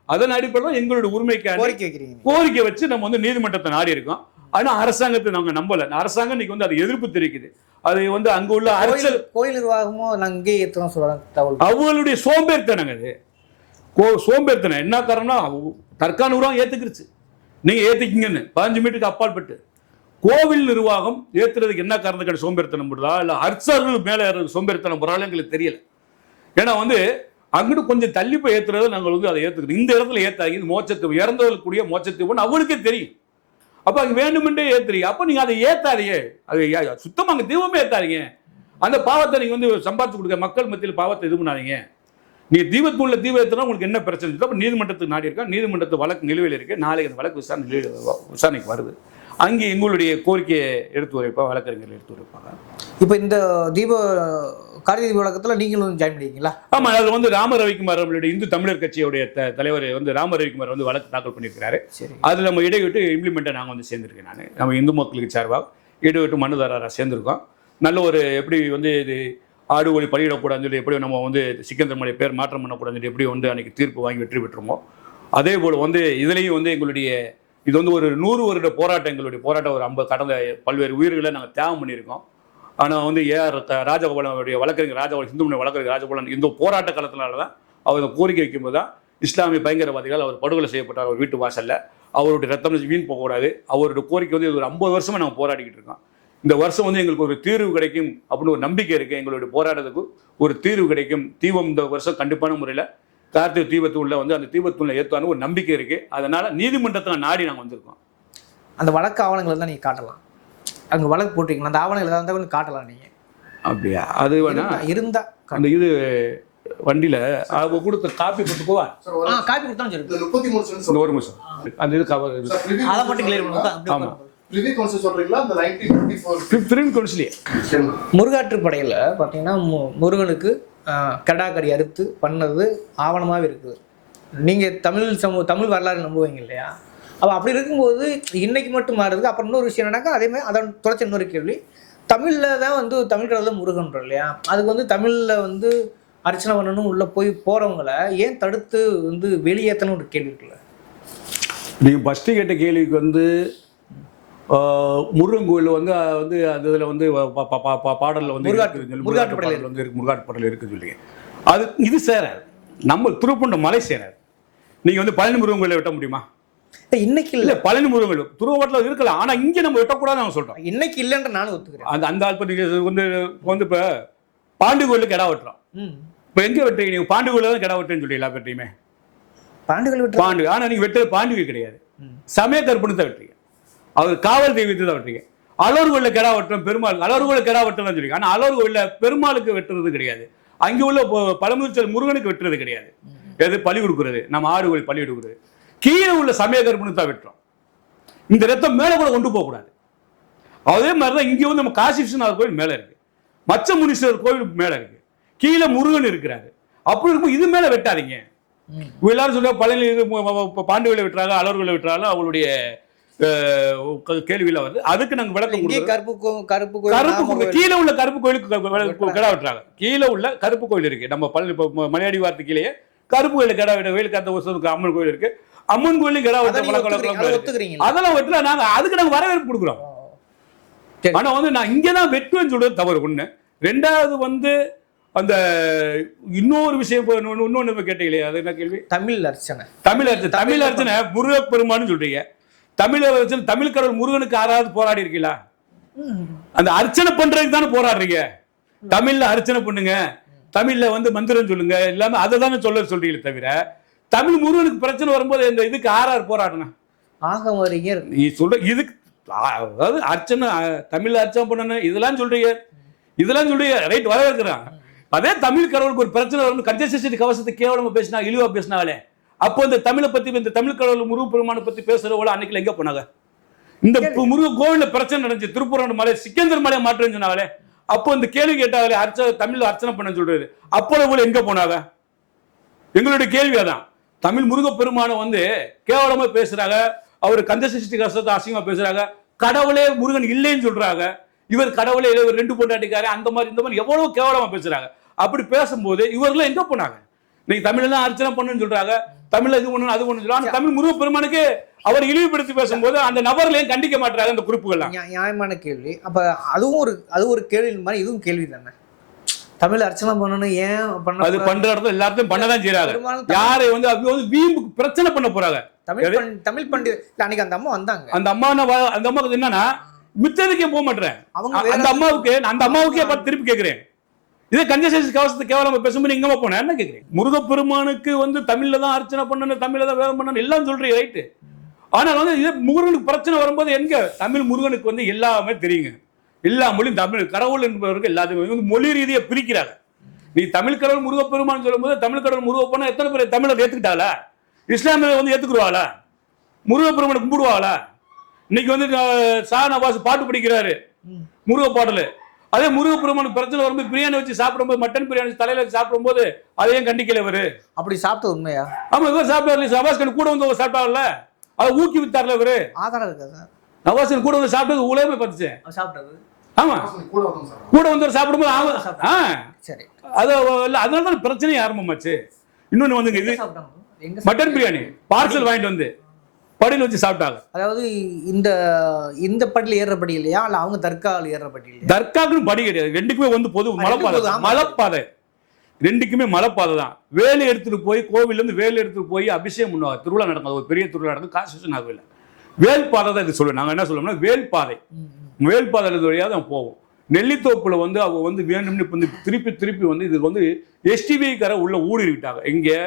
அதன் அடிப்படையில் எங்களுடைய உரிமைக்கான கோரிக்கை கோரிக்கை வச்சு நம்ம வந்து நீதிமன்றத்தை நாடி இருக்கோம் ஆனா அரசாங்கத்தை நாங்க நம்பல. அரசாங்கம் இன்னைக்கு வந்து அது எதிர்ப்பு தெரிவிக்குது. அது வந்து அங்க உள்ள அரசியல் கோயில் நிர்வாகமும் ஏற்றுறோம் சொல்றாங்க அவங்களுடைய சோம்பேறித்தனங்க அது. கோ சோம்பேறித்தனம். என்ன காரணம்னா அவ- தற்கானூரம் ஏத்துக்கிருச்சு. நீங்க ஏத்திக்கிங்கன்னு. பதினஞ்சு மீட்டருக்கு அப்பால் பட்டு. கோவில் நிர்வாகம் ஏத்துறதுக்கு என்ன காரணத்துக்கான சோம்பேறித்தனம் போடுறதா இல்ல அர்ச்சர்கள் மேல சோம்பேறித்தனம் போறாலும் எங்களுக்கு தெரியல. ஏன்னா வந்து அங்கிட்டு கொஞ்சம் தள்ளி போய் ஏத்துறதை நாங்கள் வந்து அதை ஏத்துக்கிறோம் இந்த இடத்துல ஏத்தாங்க இது மோச்சத்து இறந்தவர்களுக்குரிய மோச்சத்து அவங்களுக்கே தெரியும். அப்போ அங்கே வேண்டுமென்றே ஏத்துறீங்க. அப்போ நீங்கள் அதை ஏத்தாதீங்க. அது சுத்தமாக அங்கே தீபமே ஏத்தாதீங்க. அந்த பாவத்தை நீங்கள் வந்து சம்பாதிச்சு கொடுக்க மக்கள் மத்தியில் பாவத்தை இது பண்ணாதீங்க. நீங்கள் தீபத்துள்ள தீப ஏற்றினா உங்களுக்கு என்ன பிரச்சனை? இருக்கு? அப்போ நீதிமன்றத்துக்கு நாடி இருக்கா? நீதிமன்றத்து வழக்கு நிலுவையில் இருக்கு. நாளைக்கு அந்த வழக்கு விசாரணை விசாரணைக்கு வருது. அங்கே எங்களுடைய கோரிக்கையை எடுத்து உரைப்பா வழக்கறிஞர்கள் எடுத்து உரைப்பாங்க இப்போ இந்த தீப கார்த்திகை தீப வழக்கத்தில் நீங்களும் ஜாயின் பண்ணிருக்கீங்களா? ஆமா அதுல வந்து ராம ரவிக்குமார் நம்மளுடைய இந்து தமிழர் கட்சியுடைய த- தலைவர் வந்து ராம ரவிக்குமார் வந்து வழக்கு தாக்கல் பண்ணியிருக்கிறாரு. அதில் நம்ம இடைவிட்டு இம்ப்ளிமெண்ட்டை நாங்கள் வந்து சேர்ந்துருக்கேன் நான். நம்ம இந்து மக்களுக்கு சார்பாக இடைவிட்டு மனுதாரராக சேர்ந்துருக்கோம். நல்ல ஒரு எப்படி வந்து இது ஆடு ஒளி பலியிடக்கூடாதுன்னு சொல்லி எப்படி நம்ம வந்து சிக்கந்தர் மலை பேர் மாற்றம் பண்ணக்கூடாதுன்னு சொல்லி எப்படி வந்து அன்னைக்கு தீர்ப்பு வாங்கி வெற்றி பெற்றுமோ அதே போல் வந்து இதுலேயும் வந்து எங்களுடைய இது வந்து ஒரு நூறு வருட போராட்டம் எங்களுடைய போராட்டம் ஒரு ஐம்பது கடந்த பல்வேறு உயிர்களை நாங்கள் தியாகம் பண்ணியிருக்கோம். ஆனால் வந்து ஏஆர் ராஜகோபாலனுடைய வழக்கறிஞர் ராஜகோபாலன் இந்து முன்னணி வழக்கறிஞர் ராஜகோபாலன் இந்த போராட்ட காலத்தினால தான் அவர் கோரிக்கை வைக்கும்போது தான் இஸ்லாமிய பயங்கரவாதிகள் அவர் படுகொலை செய்யப்பட்டார் அவர் வீட்டு வாசல்ல. அவருடைய ரத்தம் வீண் போகக்கூடாது அவருடைய கோரிக்கை வந்து இது ஒரு ஐம்பது வருஷமாக நாங்கள் போராடிக்கிட்டு இருக்கோம். இந்த வருஷம் வந்து எங்களுக்கு ஒரு தீர்வு கிடைக்கும் அப்படின்னு ஒரு நம்பிக்கை இருக்குது எங்களுடைய போராட்டத்துக்கு ஒரு தீர்வு கிடைக்கும். தீபம் இந்த வருஷம் கண்டிப்பான முறையில் கார்த்திகை தீபத்தூளில் வந்து அந்த தீபத்தூள்ல ஏற்றுவான்னு ஒரு நம்பிக்கை இருக்குது அதனால் நீதிமன்றத்தில் நாடி நாங்கள் வந்திருக்கோம். அந்த வழக்கு ஆவணங்கள் தான் நீங்கள் காட்டலாம். அங்கே வழக்கு போட்டிருக்கீங்களா? அந்த ஆவணங்கள் ஏதாவது இருந்தால் கொஞ்சம் காட்டலாம் நீங்கள் அப்படியா? அது வேணா. இருந்தா அந்த இது வண்டியில அவங்க கொடுத்த காப்பி கொடுத்துக்குவா? காப்பி கொடுத்தாலும் சரி. ஒரு நிமிஷம். அந்த இது கவர் அதை மட்டும் கிளியர் பண்ணுங்க. அப்படி ஆமா. கவுன்சிலே முருகாற்றுப்படையில் பார்த்தீங்கன்னா மு- முருகனுக்கு கடாக்கடி அறுத்து பண்ணது ஆவணமாகவே இருக்குது. நீங்கள் தமிழ் சமூக தமிழ் வரலாறு நம்புவீங்க இல்லையா? அப்போ அப்படி இருக்கும்போது இன்னைக்கு மட்டும் மாறுது அப்புறம் இன்னொரு விஷயம் என்னன்னாக்கா அதே மாதிரி அதன் தொடர்ச்சி இன்னொரு கேள்வி. தமிழில் தான் வந்து தமிழ் கடவுள் முருகன்றோம் இல்லையா? அதுக்கு வந்து தமிழில் வந்து அர்ச்சனை பண்ணணும் உள்ளே போய் போகிறவங்கள ஏன் தடுத்து வந்து வெளியேற்றணும் ஒரு கேள்வி இருக்குல்ல? நீங்கள் ஃபஸ்ட்டு கேட்ட கேள்விக்கு வந்து முருகன் கோயில் வந்து வந்து அந்த இதில் வந்து பாடல்ல வந்து முருகாட்டு- இருக்குதுன்னு சொல்லி, முருகாட்டு முருகாட்டு பாடல் வந்து இருக்கு முருகாட்டு பாடல் இருக்குன்னு சொல்லி அது இது சேராது. நம்ம திருப்பண்ட மலை சேராது. நீங்கள் வந்து பழனி முருகன் கோயிலை வெட்ட முடியுமா? இன்னைக்கு இல்லை. பழனி முருகன் கோயில் திருவாட்டில் இருக்கலாம் ஆனால் இங்கே நம்ம வெட்டக்கூடாதுன்னு நாங்கள் சொல்கிறோம் இன்னைக்கு இல்லைன்ற நானும் ஒத்துக்கிறேன். அந்த அந்த ஆள் வந்து வந்து இப்போ பாண்டி கோயிலுக்கு கிடா வெட்டுறோம். இப்போ எங்கே வெட்டுறீங்க? நீங்கள் பாண்டி கோயிலில் தான் கிடா வெட்டுன்னு சொல்லி எல்லா வெட்டியுமே பாண்டுகள் விட்டு பாண்டி ஆனால் நீங்கள் வெட்டுறது பாண்டிகை கிடையாது. சமய கற்பனை வெட்டுறீங்க. அவர் காவல் தெய்வத்தை தான் வெட்டுறீங்க. அலர்கோயில கிடா வெட்டுறோம் பெருமாள். அலர்கோயில கிடா வெட்டுறோம் சொல்லி ஆனா அலர்கோயில பெருமாளுக்கு வெட்டுறது கிடையாது. அங்கே உள்ள பழமுதிர்ச்சல் முருகனுக்கு வெட்டுறது கிடையாது. எது பலி கொடுக்குறது? நம்ம ஆடு கோயில் பலி கொடுக்குறது. கீழே உள்ள சமய கருப்பனுக்கு தான் வெட்டுறோம். இந்த ரத்தம் மேலே கூட கொண்டு போகக்கூடாது. அதே மாதிரி தான் இங்கே வந்து நம்ம காசி விஸ்வநாதர் கோயில் மேலே இருக்கு. மச்ச முனீஸ்வரர் கோயில் மேலே இருக்கு. கீழே முருகன் இருக்கிறாரு. அப்படி இருக்கும் இது மேலே வெட்டாதீங்க. எல்லாரும் சொல்ல பழனி இது பாண்டுகளை விட்டுறாங்க அலர்களை விட்டுறாங்க அவங்களுடைய கேள்வியில வருது. அதுக்கு நாங்க விளக்கம் கருப்பு கருப்பு கருப்பு. கீழே உள்ள கருப்பு கோயிலுக்கு கிடா விட்டுறாங்க. கீழே உள்ள கருப்பு கோயில் இருக்கு. நம்ம பழனி மலையாடி கீழே கருப்பு கோயில கிடா விட வேலுக்கு அந்த அம்மன் கோயில் இருக்கு. அம்மன் விட்ட இருக்கு. ஒத்துக்கிறீங்களா? அதெல்லாம் வெட்டல நாங்க அதுக்கு நாங்க வரவேற்பு கொடுக்குறோம். ஆனா வந்து நான் இங்க தான் வெட்டுவேன்னு சொல்றது தவறு. ஒண்ணு. ரெண்டாவது வந்து அந்த இன்னொரு விஷயம் இன்னொன்னு கேட்டீங்களே அது என்ன கேள்வி? தமிழ் அர்ச்சனை. தமிழ் அர்ச்சனை. தமிழ் அர்ச்சனை முருகப்பெருமான்னு சொல்றீங்க. தமிழ் அர்ச்சனை தமிழ் கடவுள் முருகனுக்கு யாராவது போராடி இருக்கீங்களா? அந்த அர்ச்சனை பண்றதுக்கு தானே போராடுறீங்க. தமிழ்ல அர்ச்சனை பண்ணுங்க. தமிழ்ல வந்து மந்திரம் சொல்லுங்க. எல்லாமே அதை தானே சொல்ல சொல்றீங்களே தவிர தமிழ் முருகனுக்கு பிரச்சனை வரும்போது இந்த இதுக்கு ஆறார் போராடணும் ஆகம் அறிஞர் நீ சொல்ற இதுக்கு அதாவது அர்ச்சனை ஆ, தமிழ்ல அர்ச்சனை பண்ணணும் இதெல்லாம் சொல்றீங்க. இதெல்லாம் சொல்றீங்க. ரைட் வரவேற்கிறான். அதே தமிழ் கடவுளுக்கு ஒரு பிரச்சனை வரும் கஞ்சசேஷி கவசத்தை கேவலமா பேசினா இழிவா பேசினாங்களே அப்போ இந்த தமிழை பத்தி இந்த தமிழ் கடவுள் முருக பெருமானை பத்தி பேசுறவங்கள அன்னைக்கு எங்க போனாங்க? இந்த முருக கோவில்ல பிரச்சனை நடந்துச்சு. திருப்புரம் மலை சிக்கந்தர் மலையை மாற்றேன்னு சொன்னாங்களே. அப்போ இந்த கேள்வி கேட்டாங்களே அர்ச்சனை தமிழ்ல அர்ச்சனை பண்ண சொல்றாரு. அப்போ போல எங்க போனாங்க? எங்களுடைய கேள்வி அதான். தமிழ் முருகப்பெருமானை வந்து கேவலமா பேசுறாங்க. அவர் கந்த கந்தசஷ்டி கஷ்டத்தை அசிங்கமா பேசுறாங்க. கடவுளே முருகன் இல்லைன்னு சொல்றாங்க. இவர் கடவுளே இல்லை, இவர் ரெண்டு பொண்டாட்டிக்காரு அந்த மாதிரி இந்த மாதிரி எவ்வளவு கேவலமா பேசுறாங்க. அப்படி பேசும்போது இவரெல்லாம் எங்க போனாங்க? நீங்க தமிழ்ல தான் அர்ச்சனை பண்ணுன்னு சொல்றாங்க. தமிழ்ல இது பண்ணணும் அது பண்ணு சொல்றாங்க. தமிழ் முருகப்பெருமானுக்கு அவர் இழிவுபடுத்தி பேசும்போது அந்த நபர்களையும் கண்டிக்க மாட்டாங்க அந்த குறிப்புகள்லாம். நியாயமான கேள்வி. அப்ப அதுவும் ஒரு அது ஒரு கேள்வி மாதிரி இதுவும் கேள்வி தானே தமிழ் அர்ச்சனை பண்ணணும் ஏன் பண்ண அது பண்ற இடத்துல எல்லாத்தையும் பண்ணதான் செய்யறாங்க யாரை வந்து அவங்க வந்து வீம்புக்கு பிரச்சனை பண்ண போறாங்க. தமிழ் தமிழ் பண்டிகை அன்னைக்கு அந்த அம்மா வந்தாங்க. அந்த அம்மா அந்த அம்மாவுக்கு என்னன்னா மித்ததுக்கே போக மாட்டேன் அவங்க அ- வேற அந்த அம்மாவுக்கு அந்த அம்மாவுக்கே பார்த்து திருப்பி கேட்கிறேன் இதே கஞ்சசேஷி கவசத்தை கேவலம் பேசும்போது எங்கம்மா போனேன் என்ன கேட்கிறேன் முருகப்பெருமானுக்கு வந்து தமிழ்ல தான் அர்ச்சனை பண்ணணும் தமிழ்ல தான் வேதம் பண்ணணும் எல்லாம் சொல்றீங்க ரைட்டு ஆனால் வந்து இது முருகனுக்கு பிரச்சனை வரும்போது எங்க? தமிழ் முருகனுக்கு வந்து எல்லாமே தெரியுங்க. எல்லா மொழியும் தமிழ். கடவுள் என்பவருக்கு எல்லாத்தையும் வந்து மொழி ரீதியை பிரிக்கிறாங்க. நீ தமிழ் கடவுள் முருகப்பெருமான் சொல்லும்போது தமிழ் கடவுள் முருகப்பெருமான் எத்தனை பேர் தமிழை ஏத்துக்கிட்டாளா? இஸ்லாமிய வந்து ஏத்துக்குருவாளா முருகப்பெருமானை கும்பிடுவாங்களா இன்னைக்கு வந்து ஷா நவாஸ் பாட்டு படிக்கிறாரு. முருக பாடல். அதே முருகப்பெருமானுக்கு பிரச்சனை வரும்போது பிரியாணி வச்சு சாப்பிடும்போது மட்டன் பிரியாணி தலையில வச்சு சாப்பிடும்போது அதையும் கண்டிக்கல இவரு. அப்படி சாப்பிட்டது உண்மையா? ஆமா இவர் சாப்பிட்டாரு. நவாஸ்கன் கூட வந்து அவர் சாப்பிட்டாங்கல்ல அதை ஊக்கி வித்தார்ல இவரு? ஆதாரம் இருக்கா சார்? நவாஸ்கன் கூட வந்து சாப்பிட்டது உலகமே பார்த்துச்சு. அவர் சாப்பிட்டது ஆமா. கூட வந்து சாப்பிடும்போது ஆமா. ஆ. சரி. அது இல்ல அதனால தான் பிரச்சனையே ஆரம்பமாச்சு. இன்னொன்னு வந்துங்க இது. மட்டன் பிரியாணி பார்சல் வாங்கிட்டு வந்து படியில் வச்சு சாப்பிட்டாங்க. அதாவது இந்த இந்த படியில் ஏறுற படி இல்லையா? இல்ல அவங்க தர்காவில் ஏறுற படி இல்லையா? தர்காக்குன்னு படி கிடையாது. ரெண்டுக்குமே வந்து பொது மலைப்பாதை. மலைப்பாதை. ரெண்டுக்குமே மலைப்பாதை தான். வேலை எடுத்துட்டு போய் கோவில்ல இருந்து வேலை எடுத்துட்டு போய் அபிஷேகம் பண்ணுவாங்க. திருவிழா நடக்கும் அது ஒரு பெரிய திருவிழா நடக்கும் காசு நாகவில் வேல் பாதை தான் இது சொல்லுவேன். நாங்க என்ன சொல்லுவோம்னா வேல் பாதை முயல் ம். பாதையில் வழியாக தான் போவோம். நெல்லித்தோப்பில் வந்து அவங்க வந்து வேணும்னு இப்போ வந்து திருப்பி திருப்பி வந்து இது வந்து எஸ்டிபிக்கார உள்ள ஊடுருவிட்டாங்க. இங்கே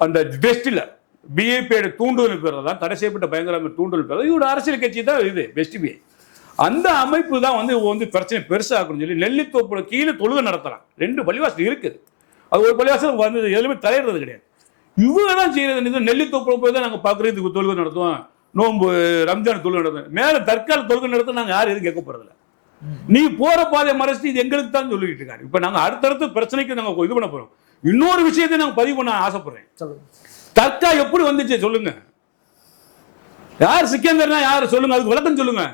அந்த பெஸ்டில் பிஏபியோட தூண்டுதல் பேர் தான் தடை செய்யப்பட்ட தூண்டுதல் பேர் இவரோட அரசியல் கட்சி தான் இது பெஸ்டிபிஐ அந்த அமைப்பு தான் வந்து வந்து பிரச்சனை பெருசாகணும்னு சொல்லி நெல்லித்தோப்பில் கீழே தொழுகை நடத்தலாம் ரெண்டு பள்ளிவாசல் இருக்குது. அது ஒரு பள்ளிவாசல் வந்து எதுவுமே தலையிடுறது கிடையாது. இவங்க தான் செய்யறது நெல்லித்தோப்பில் போய் தான் நாங்கள் பார்க்குறதுக்கு தொழுகை நடத்துவோம். நோன்பு ரம்ஜான் தொழுகை நடத்துவோம் மேலே தற்கால தொழுகை நடத்த நாங்கள் யாரும் எதுவும் கேட்க போறதில்ல. நீ போற பாதையை மறைச்சிட்டு இது எங்களுக்கு தான் சொல்லிட்டு இருக்காரு. இப்போ நாங்கள் அடுத்தடுத்த பிரச்சனைக்கு நாங்கள் இது பண்ண போறோம். இன்னொரு விஷயத்தை நாங்கள் பதிவு பண்ண ஆசைப்படுறேன். தர்கா எப்படி வந்துச்சு சொல்லுங்க. யார் சிக்கந்தர்னா யார் சொல்லுங்க. அதுக்கு விளக்கம் சொல்லுங்க.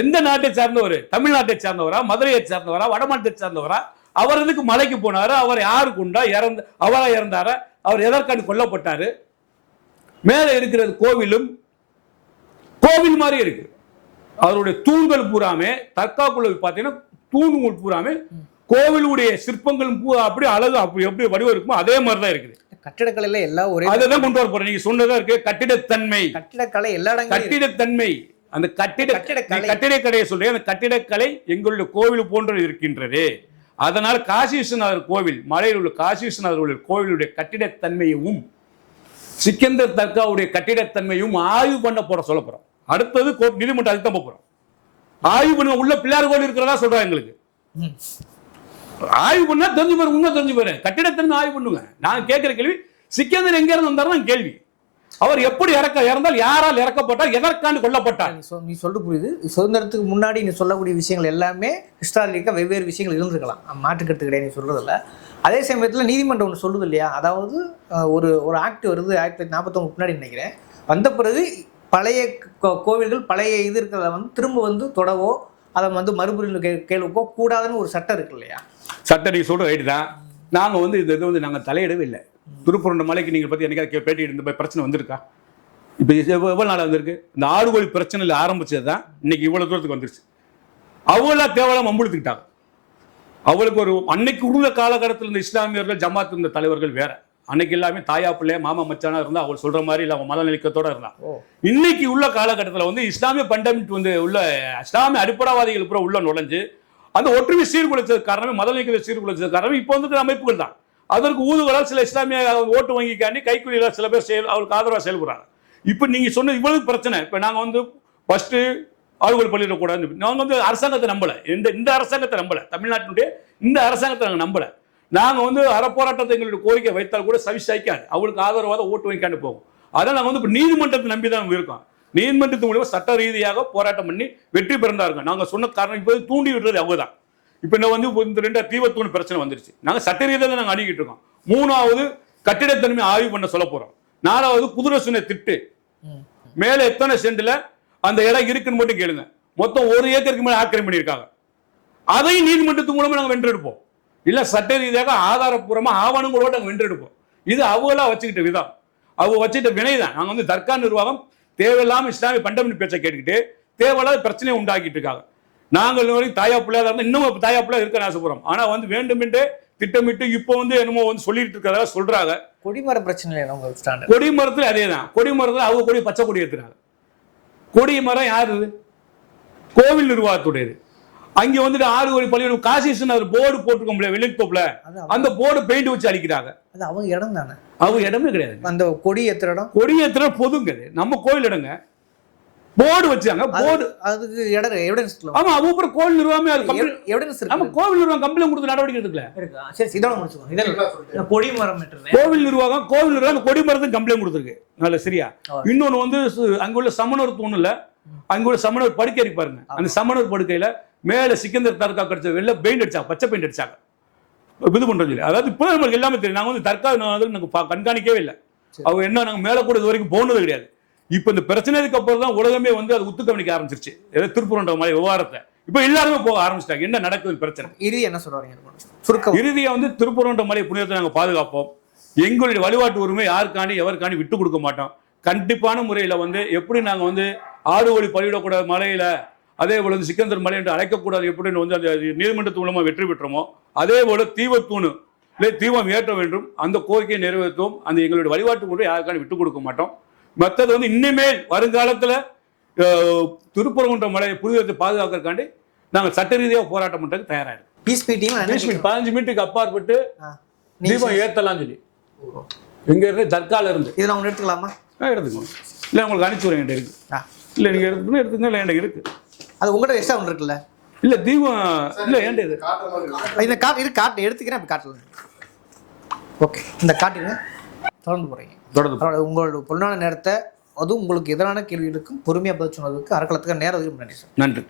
எந்த நாட்டை சார்ந்தவர்? தமிழ்நாட்டை சார்ந்தவரா? மதுரையை சார்ந்தவரா? வடமாட்டை சார்ந்தவரா? அவர் எதுக்கு மலைக்கு போனாரு? அவர் யாரு கொண்டா இறந்து அவரா இறந்தாரா? அவர் எதற்காண்டி கொல்லப்பட்டாரு? மேலே இருக்கிறது கோவிலும் கோவில் மாதிரி இருக்கு. அவருடைய தூண்கள் பூராமே தற்காக்குள்ள பார்த்தீங்கன்னா தூண்கள் பூராமே கோவிலுடைய சிற்பங்கள் பூ அப்படி அழகு அப்படி எப்படி வடிவம் இருக்குமோ அதே மாதிரி தான் இருக்குது கட்டிடக்கலையில எல்லாம் ஒரே அதை தான் கொண்டு வர போறேன். நீங்க சொன்னதா இருக்கு கட்டிடத்தன்மை. கட்டிடக்கலை எல்லா இடங்களும். கட்டிடத்தன்மை. அந்த கட்டிட கட்டிடக்கலை. நீ கட்டிடக்கலையை சொல்றேன் அந்த கட்டிடக்கலை எங்களுடைய கோவில் போன்று இருக்கின்றது. அதனால் காசி விஸ்வநாதர் கோவில் மலையில் உள்ள காசி விஸ்வநாதர் உள்ள கோவிலுடைய கட்டிடத்தன்மையும் சிக்கந்தர் தர்காவுடைய கட்டிடத்தன்மையும் ஆய்வு பண்ண போற சொல்ல போறோம். அடுத்தது கோர்ட் நீதிமன்றம் அதுக்கு தான் போக போறோம். ஆய்வு பண்ணுங்க உள்ள பிள்ளையார் கோயில் இருக்கிறதா சொல்றாங்க எங்களுக்கு. ஆய்வு பண்ணா தெரிஞ்சு பாரு உண்மை தெரிஞ்சு பாரு கட்டிடத்திலிருந்து ஆய்வு பண்ணுங்க. நான் கேட்கிற கேள்வி சிக்கந்தர் எங்க இருந்து வந்தாரு கேள்வி. அவர் எப்படி இறக்க இறந்தால் யாரால் இறக்கப்பட்டார் எதற்காண்டு கொல்லப்பட்டார்? நீ சொல் நீ சொல்றது புரியுது. சுதந்திரத்துக்கு முன்னாடி நீ சொல்லக்கூடிய விஷயங்கள் எல்லாமே ஹிஸ்டாரிக்கா வெவ்வேறு விஷயங்கள் இருந்திருக்கலாம். மாற்றுக்கருத்து கிடையாது நீ சொல்றதில்ல. அதே சமயத்தில் நீதிமன்றம் ஒன்று சொல்லுது இல்லையா? அதாவது ஒரு ஒரு ஆக்ட் வருது ஆயிரத்தி தொள்ளாயிரத்தி நாற்பத்தொம்பது முன்னாடி நினைக்கிறேன். வந்த பிறகு பழைய கோவில்கள் பழைய இது இருக்கிறத வந்து திரும்ப வந்து தொடவோ அதை வந்து மறுபடியும் கே கேள்விக்கோ கூடாதுன்னு ஒரு சட்டம் இருக்கு இல்லையா? சட்டம் நீங்கள் சொல்கிற ரைட்டு தான். நாங்கள் வந்து இது இது வந்து நாங்கள் தலையிடவே இல்லை திருப்பூரண்ட மலைக்கு நீங்கள் பற்றி என்னைக்காவது பேட்டி எடுத்த போய் பிரச்சனை வந்திருக்கா? இப்போ எவ்வளோ நாள் வந்திருக்கு? இந்த ஆடுகோழி பிரச்சனையில் ஆரம்பிச்சது தான் இன்னைக்கு இவ்வளோ தூரத்துக்கு வந்துருச்சு. அவளா தேவலாம் மம்புழுத்துக்கிட்டாங்க அவளுக்கு ஒரு அன்னைக்கு உள்ள காலகட்டத்தில் இந்த இஸ்லாமியர்கள் ஜமாத் இருந்த தலைவர்கள் வேற. அன்னைக்கு எல்லாமே தாயா பிள்ளை மாமா மச்சானா இருந்தா அவள் சொல்ற மாதிரி இல்ல அவன் மத நிலைக்கத்தோட இருந்தான். இன்னைக்கு உள்ள காலகட்டத்தில் வந்து இஸ்லாமிய பண்டமிட் வந்து உள்ள இஸ்லாமிய அடிப்படாவாதிகள் பூரா உள்ள நுழைஞ்சு அந்த ஒற்றுமை சீர்குலைச்சது காரணமே மத நிலைக்கத்தை சீர்குலைச்சது காரணம் இப்போ வந்து அமைப்புகள் தான். அதற்கு ஊதுகளால் சில இஸ்லாமிய ஓட்டு வங்கிக்காண்டி கைக்கூலியில் சில பேர் செயல் அவருக்கு ஆதரவாக செயல்படுறாங்க. இப்போ நீங்க சொன்ன இவ்வளவு பிரச்சனை இப்போ நாங்க வந்து ஃபர்ஸ்ட் ஆளுகள் பள்ளியிடக்கூடாது நாங்க வந்து அரசாங்கத்தை நம்பல. இந்த இந்த அரசாங்கத்தை நம்பல. தமிழ்நாட்டினுடைய இந்த அரசாங்கத்தை நாங்க நம்பல. நாங்கள் வந்து அறப்போராட்டத்தை எங்களுடைய கோரிக்கை வைத்தால் கூட சவி சாய்க்காது அவங்களுக்கு ஆதரவாக ஓட்டு வைக்காண்டு போகும். அதான் நாங்கள் வந்து இப்போ நீதிமன்றத்தை நம்பி தான் இருக்கோம். நீதிமன்றத்து மூலியமா சட்ட ரீதியாக போராட்டம் பண்ணி வெற்றி பெறந்தாருங்க நாங்கள் சொன்ன காரணம் இப்போ தூண்டி விடுறது அவங்க தான் இப்போ என்ன வந்து இந்த ரெண்டு தீவத்தூண் பிரச்சனை வந்துருச்சு. நாங்கள் சட்ட ரீதியாக நாங்கள் அணுகிட்டு இருக்கோம். மூணாவது கட்டிடத்தன்மை ஆய்வு பண்ண சொல்ல போகிறோம் நாலாவது குதிரை சுனை திட்டு. மேலே எத்தனை சென்ட்ல அந்த இடம் இருக்குன்னு மட்டும் கேளுங்க. மொத்தம் ஒரு ஏக்கருக்கு மேலே ஆக்கிரமி பண்ணியிருக்காங்க. அதையும் நீதிமன்றத்து மூலமாக நாங்கள் வென்றெடுப்போம். இல்ல சட்ட ரீதியாக ஆதாரப்பூர்வமா ஆவணங்களோட நாங்க வென்றெடுப்போம். இது அவங்களா வச்சுக்கிட்ட விதம். அவங்க வச்சுக்கிட்ட வினை தான். நாங்க வந்து தர்கா நிர்வாகம் தேவையில்லாம இஸ்லாமிய பண்டமின் பேச்சை கேட்டுக்கிட்டு தேவையில்லாத பிரச்சனையை உண்டாக்கிட்டு இருக்காங்க. நாங்கள் வரைக்கும் தாயா பிள்ளையா இருந்தால் இன்னமும் தாயா பிள்ளை இருக்க ஆசைப்படுறோம். ஆனா வந்து வேண்டுமென்றே திட்டமிட்டு இப்போ வந்து என்னமோ வந்து சொல்லிட்டு இருக்கிறதா சொல்றாங்க. கொடிமர பிரச்சனை என்ன உங்க ஸ்டாண்டர்ட் கொடி மரத்துல அதே தான். கொடி மரத்துல அவங்க கொடி பச்சை கொடி ஏத்துறாங்க. கொடி மரம் யாரு? இது? கோவில் நிர்வாகத்துடையது. அங்க வந்துட்டு ஆறு கோடி பள்ளியோட காசி விஸ்வநாதர் போர்டு போட்டுக்க முடியாது அது அவ- அந்த போர்டு பெயிண்ட் வச்சு அடிக்கிறாங்க. அது அவங்க இடம் தானே? அவங்க இடமே கிடையாது. அந்த கொடி ஏத்துற இடம்? கொடி ஏத்துற பொதுங்க. நம்ம கோவில் இடங்க. போர்டு வச்சாங்க. போர்டு அதுக்கு இடம் எவிடன்ஸ் ஆமா அவங்க அப்புறம் கோவில் நிர்வாகமே அது எவிடன்ஸ் ஆமா இருக்கு. கோவில் நிர்வாகம் கம்பெனி கொடுத்து நடவடிக்கை எடுக்கல. இருக்கா. சரி இதோட முடிச்சுக்கோ இதெல்லாம்? கொடி மரம். கோவில் நிர்வாகம் கோவில் நிர்வாகம் கொடி மரத்துக்கு கம்ப்ளைண்ட் கொடுத்துருக்கு. நல்ல சரியா. இன்னொன்னு வந்து அங்க உள்ள சமணர் தூணுல அங்க உள்ள சமணர் படுக்கை இருக்கு பாருங்க அந்த சமணர் படுக்கையில மேல சிக்கந்தர் தர்கா கிடைச்ச வெளில பெயிண்ட் அடிச்சாங்க பச்சை பெயிண்ட் அடிச்சாங்க. இது பண்றது சொல்லி. அதாவது இப்போ நமக்கு எல்லாமே தெரியும். நாங்க வந்து தர்கா நான் வந்து நாங்க பா- கண்காணிக்கவே இல்லை. அவங்க என்ன நாங்க மேல கூட இது வரைக்கும் போனது கிடையாது. இப்போ இந்த பிரச்சனைக்கு அப்புறம் தான் உலகமே வந்து அது உத்து கவனிக்க ஆரம்பிச்சிருச்சு. ஏதோ திருப்பூரன்ற மாதிரி விவகாரத்தை. இப்போ எல்லாருமே போக ஆரம்பிச்சிட்டாங்க. என்ன நடக்குது பிரச்சனை? இறுதி என்ன சுருக்கம். இறுதியா வந்து திருப்பூரன்ற மலை புனிதத்தை நாங்கள் பாதுகாப்போம். எங்களுடைய வழிபாட்டு உரிமை யாருக்காண்டி எவருக்காண்டி விட்டு கொடுக்க மாட்டோம். கண்டிப்பான முறையில் வந்து எப்படி நாங்கள் வந்து ஆடு ஒளி பலியிடக்கூடாத மலையில அதே போல வந்து சிக்கந்தர் மலை என்று அழைக்கக்கூடாது எப்படின்னு வந்து அந்த நீதிமன்றத்து மூலமா வெற்றி பெற்றோமோ அதே போல தீவத்தூணு இல்லை தீபம் ஏற்ற வேண்டும் அந்த கோரிக்கையை நிறைவேற்றுவோம் அந்த எங்களுடைய வழிபாட்டு முறை யாருக்காண்டி விட்டு கொடுக்க மாட்டோம். மற்றது வந்து இனிமேல் வருங்காலத்தில் திருப்பரங்குன்ற மலையை புனிதத்தை பாதுகாக்கிறதுக்காண்டி நாங்கள் சட்ட ரீதியாக போராட்டம் பண்ணுறதுக்கு தயாராக பீஸ் மீட்டிங் பதினஞ்சு மீட்டருக்கு அப்பாற்பட்டு தீபம் ஏத்தலாம் சொல்லி. எங்க இருந்து தற்கால இருந்து. இதை நான் ஒன்று எடுத்துக்கலாமா? ஆ, எடுத்துக்கோங்க. இல்லை உங்களுக்கு அனுப்பிச்சு வரேன் என்கிட்ட இருக்கு. ஆ. இல்லை நீங்கள் எடுத்துக்கணும் எடுத்துங்க இல்லை என்கிட்ட இருக்கு. அது உங்கள்கிட்ட எக்ஸ்ட்ரா ஒன்று இருக்குல்ல? இல்லை தீபம் இல்லை ஏன்டா இது? காட்டுற மாதிரி இருக்கு. இந்த காட்டு இது காட்டு எடுத்துக்கிறேன் அப்படி காட்டல ஓகே இந்த காட்டுங்க தொடர்ந்து போகிறீங்க தொடர்ந்து பரவாயில்ல உங்களோட பொருளான நேரத்தை அதுவும் உங்களுக்கு எதிரான கேள்விகளுக்கும் பொறுமையாக பதில் சொன்னதுக்கு அறக்கலத்துக்கு நேரம் நன்றி சார். நன்றி.